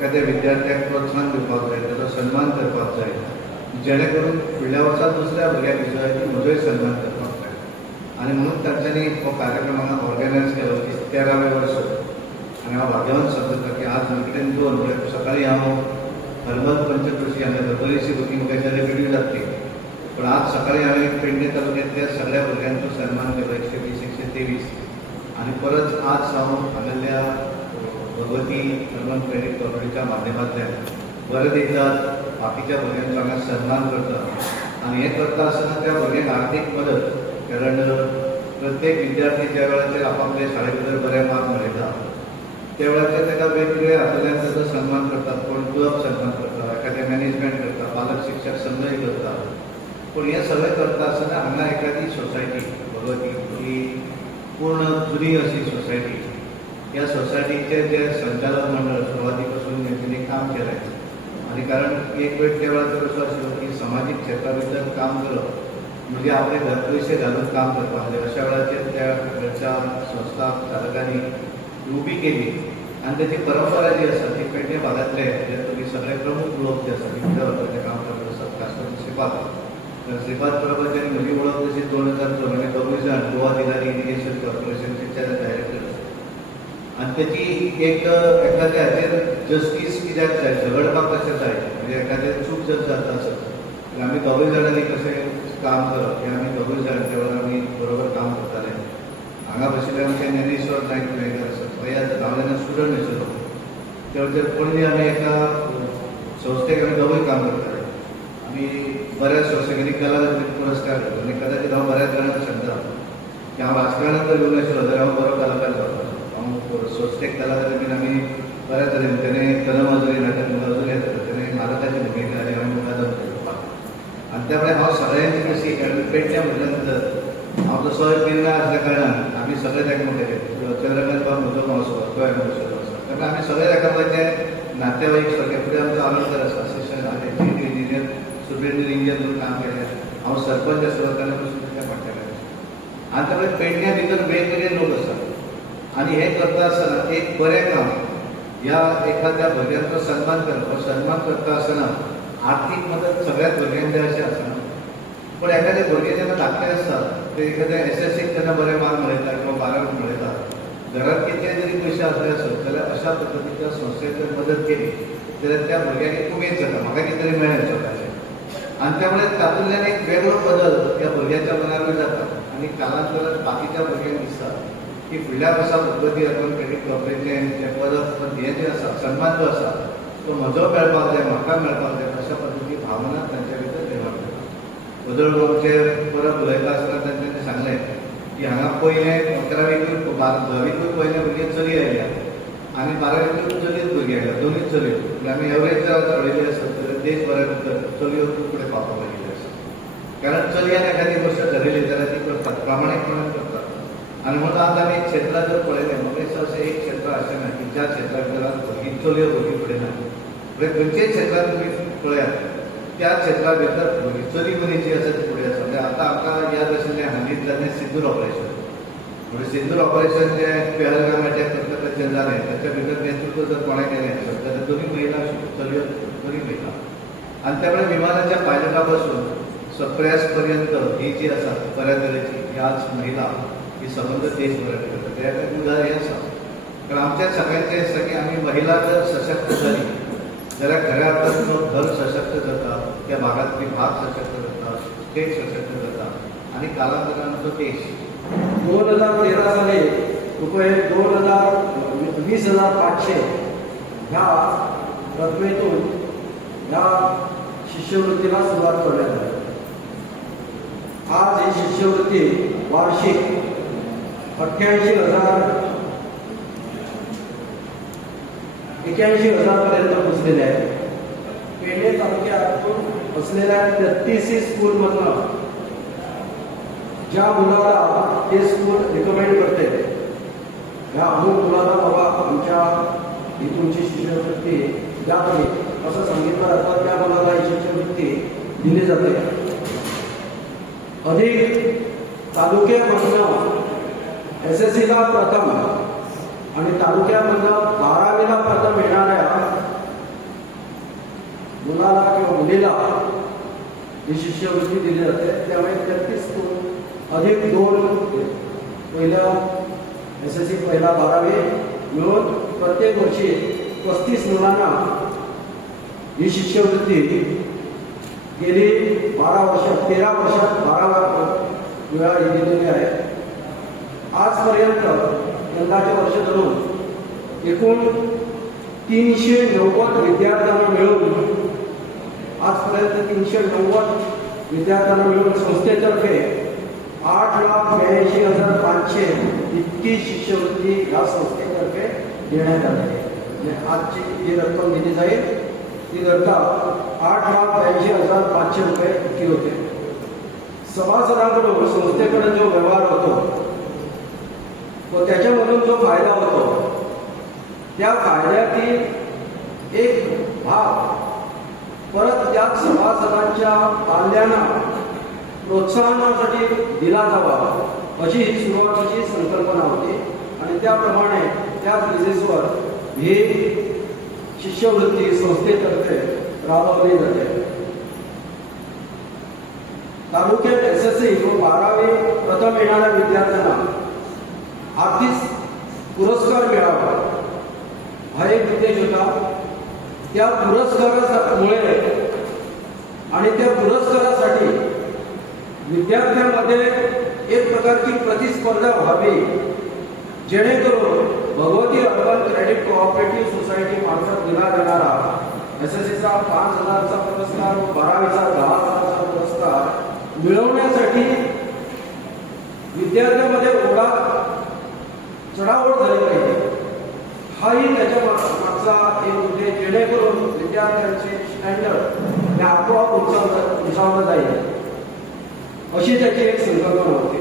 एखाद्या विद्यार्थ्याक प्रोत्साहन दिवपाक जाय, ताचो सन्मान करपाक जाय, जेणे करून फुडल्या वर्सा दुसऱ्या भुरग्याक दिसता की म्हजोय सन्मान करपाक जाय. आनी म्हणून तांच्यांनी हो कार्यक्रम हांगा ऑर्गनायज केलो की 13वें वर्स. आनी हांव भाग्यवान समजता की आज म्हजे कडेन 2 म्हणजे सकाळीं हांव हरमल पंचक्रोशी हांगा बरीचशी भुरगीं म्हाका रेग्युलर जातली, पण आज सकाळीं हांवें पेडणे तालुक्यांतल्या सगळ्या भुरग्यांचो सन्मान केलो 120-123. आनी परत आज हांव हांगाल्या भगवती हनुमंत क्रेडिट कॉर्पोरेशनच्या माध्यमांतल्यान बरें दितात बाकीच्या भुरग्यांचो हांगा सन्मान करता. आनी हें करता आसतना त्या भुरग्यांक आर्थीक मदत, कारण प्रत्येक विद्यार्थी ज्या वेळाचेर आपापले शाळे भितर बरे मार्क मेळयता त्या वेळाचेर ताका वेगवेगळ्या हातूंतल्यान ताचो सन्मान करतात. कोण क्लब सन्मान करता, एखादें मॅनेजमेंट करता, पालक शिक्षक संघय करता. पूण हें सगळें करता आसतना हांगा एखादी सोसायटी भगवती ही पूर्ण जुनी अशी सोसायटी, ह्या सोसायटीचे जे संचालक मंडळ सुरवाती पासून हेंच्यांनी काम केलें. आनी कारण एक वेळ त्या वेळाचेर असो आशिल्लो की सामाजीक क्षेत्रा भितर काम करप म्हणजे आपले घर पयशे घालून काम करपाक जाय. अशा वेळाचेर त्या घरच्या संस्था चालकांनी उबी केली आनी त्याची परंपरा जी आसा ती पेडणे भागांतले जे तुमी सगळे प्रमुख लोक जे आसा भितर काम करत आसात, खास करून श्रीपाद बरोबर ज्यांनी म्हजी वळख तशी 2004 आनी दोगूय जाण गोवा दिलारी इरिगेशन कॉर्पोरेशनचे डायरेक्टर आसा. आनी त्याची एक एखाद्या हाचेर जस्टीस कित्याक जाय, झगडपाक कशें जाय, म्हणजे एखादें चूक जर जाता आसत आमी दोगूय जाणांनी कशें काम करप हें आमी दोगूय जाण त्या वेळार आमी बरोबर काम करताले. हांगा बशिल्ले आमचे ज्ञानेश्वर नायक गोंयकार आसात, हांव जेन्ना स्टुडंट आशिल्लो त्या वेळाचेर पणजे आमी एका संस्थेक आमी दोगूय काम करताले. आमी बऱ्याच संस्थेक कलाकृती पुरस्कार घेतलो आनी कदाचित हांव बऱ्याच जाणांक सांगता की हांव राजकारणांत जर येवन आशिल्लो जाल्यार हांव बरो कलाकार जावपाचो. हांव संस्थेक कलाकार बीन आमी बऱ्या तरेन तेणें तनमजुरी नाटक मजुरी येता तेणें नाटकाची भुमिका आनी हांवें मुखादम करपाक. आनी त्या वेळार हांव सगळ्यांची कशी कारण पेडण्या म्हटल्या हांव तसो बिरला आसल्या कारणान आमी सगळेच एकामेकाचे चंद्रकांत बाब म्हजो मावसो तो एकामेकाचो आसा, कारण आमी सगळे एकामेकाचे नातेवाईक सारके. फुडें आमचो आनंदकर आसा असिस्टंट इंजिनियर सुपेरियर इंजिनियर म्हणून काम केलें. हांव सरपंच आशिल्लो तेन्ना पासून त्या पडटलें. आनी त्या वेळार पेडण्या भितर वेगवेगळे लोक आसात आनी हें करता आसतना एक बरें काम ह्या एखाद्या भुरग्यांचो सन्मान करप. सन्मान करता आसतना आर्थीक मदत सगळ्याच भुरग्यांक जाय अशें आसना, पण एखादे भुरगे जेन्ना धाकटे आसतात ते एखाद्या SSCक तेन्ना बरे मार्क मेळयता किंवा 12वीक मेळयता, घरांत कितले जरी पयशे आसले आसत जाल्यार अशा पद्दतीच्या संस्थेक जर मदत केली जाल्यार त्या भुरग्याक एक उमेद जाता म्हाका कितें तरी मेळ्ळें स्वताचें. आनी त्यामुळे तातूंतल्यान एक वेगळो बदल त्या भुरग्याच्या मनारूय जाता. आनी कालांतरान बाकीच्या भुरग्यांक दिसता की फुडल्या वर्सा भगवती अर्बन क्रेडीट कॉर्पोरेशनचें पदक हें जें आसा सन्मान जो आसा तो म्हजो मेळपाक जाय, म्हाका मेळपाक जाय, अशा पद्दती भावना तांच्या भितर निर्माण जाता. बदल आमचे परत उलयता आसतना तांच्यांनी सांगलें की हांगा पयलें 11वीकूय 10वीकूय पयले भुरगे चली आयल्या आनी 12वीकूय चलीच भुरगे आयल्या, दोनूय चलयो. पूण आमी एवरेज जर पळयलें आसत जाल्यार देशभरा भितर चलयो खूब फुडें पावपाक लागलेली आसा. कारण चलयान एखादी गोश्ट ठरयली जाल्यार ती करतात, प्रामाणीकपणान करतात. आनी म्हणून आज आमी एक क्षेत्रां जर पळयलें म्हाका दिसता अशें एक क्षेत्र अशें ना की ज्या क्षेत्रा भितर आज भुरगीं चलयो भुरगीं फुडें ना. म्हणजे खंयचेय क्षेत्रांत तुमी पळयात त्या क्षेत्रा भितर भुरगीं चली मनीस जी आसा ती फुडें आसा. म्हणजे आतां आमकां याद आशिल्लें हालींच जाल्लें सिंदूर ऑपरेशन. म्हणजे सिंदूर ऑपरेशन जें पहलगामाच्या कर्तव्याचेर जालें ताच्या भितर नेतृत्व जर कोणें केलें आसत जाल्यार दोनूय महिला चलयो दोनूय महिला. आनी त्या वेळार विमानाच्या पायलटा पासून सप्रेस पर्यंत ही जी आसा बऱ्या तरेची ही आज महिला ही संबंद देशभरात करता. त्या उदाहरण हें आसा कारण आमच्या सगळ्यांचें आसा की आमी महिला जर सशक्त जाली जाल्यार खऱ्या अर्थान घर सशक्त जाता, त्या भागांतली भाग सशक्त जाता, स्टेट सशक्त जाता आनी कालांतरान आमचो देश 2013 साली रुपये 20,500 ह्या रकमेतून ह्या शिष्यवृत्तीला सुरुवात करण्यात आली. आज ही शिष्यवृत्ती वार्षिक 81,000 पर्यंत पोचलेली आहे. पेडणे तालुक्यातून असलेल्या 33 स्कूलमधनं ज्या मुलाला ते स्कूल रिकमेंड करते ह्या अमुक मुलाला बाबा आमच्या ही तुमची शिष्यवृत्ती द्यावी असं सांगितलं जातं, त्या मुलाला ही शिष्यवृत्ती दिली जाते. अधिक तालुक्यामधनं SSCला प्रथम आणि तालुक्यामधनं 12वीला प्रथम येणाऱ्या ही शिष्यवृत्ती दिली जाते. त्यामुळे 33 स्कूल अधिक 2 पहिला SSC पहिला 12वी मिळून प्रत्येक वर्षी 35 मुलांना ही शिष्यवृत्ती गेली 13 वर्षात 12 वेळा दिलेली आहे. आजपर्यंत यंदाचे वर्ष धरून एकूण 390 विद्यार्थ्यांना मिळून आजपर्यंत 390 विद्यार्थ्यांना मिळून संस्थेतर्फे 8,82,500 इतकी शिष्यवृत्ती या संस्थेतर्फे देण्यात आली आहे. म्हणजे आजची जी रक्कम दिली जाईल ती रक्कम 8,82,500 रुपये इतकी होते. सभासदांकडून संस्थेकडे जो व्यवहार होतो व त्याच्यामधून जो फायदा होतो त्या फायद्यातील एक भाग परत त्या सभासदांच्या पाल्यांना प्रोत्साहनासाठी दिला जावा अशी ही सुरुवातीची संकल्पना होती आणि त्याप्रमाणे त्या बेसिसवर ही शिष्यवृत्ती संस्थेतर्फे राबवली जाते. तालुक्यात SSC व 12वी प्रथम येणाऱ्या विद्यार्थ्यांना आर्थिक पुरस्कार मिळावा हा एक उद्देश होता. त्या पुरस्कारामुळे आणि त्या पुरस्कारासाठी विद्यार्थ्यांमध्ये एक प्रकारची प्रतिस्पर्धा व्हावी जेणेकरून Bhagwati urban credit cooperative society मार्फत दिला जाणारा SSCचा 5,000चा पुरस्कार व 12वीचा 10,000चा पुरस्कार मिळवण्यासाठी विद्यार्थ्यांमध्ये ओढा चढाओढ झाली पाहिजे. हाही त्याच्या मागचा एक उद्देश जेणेकरून विद्यार्थ्यांचे स्टँडर्ड हे आपोआप उंचावलं जाईल अशी त्याची एक संकल्पना होती.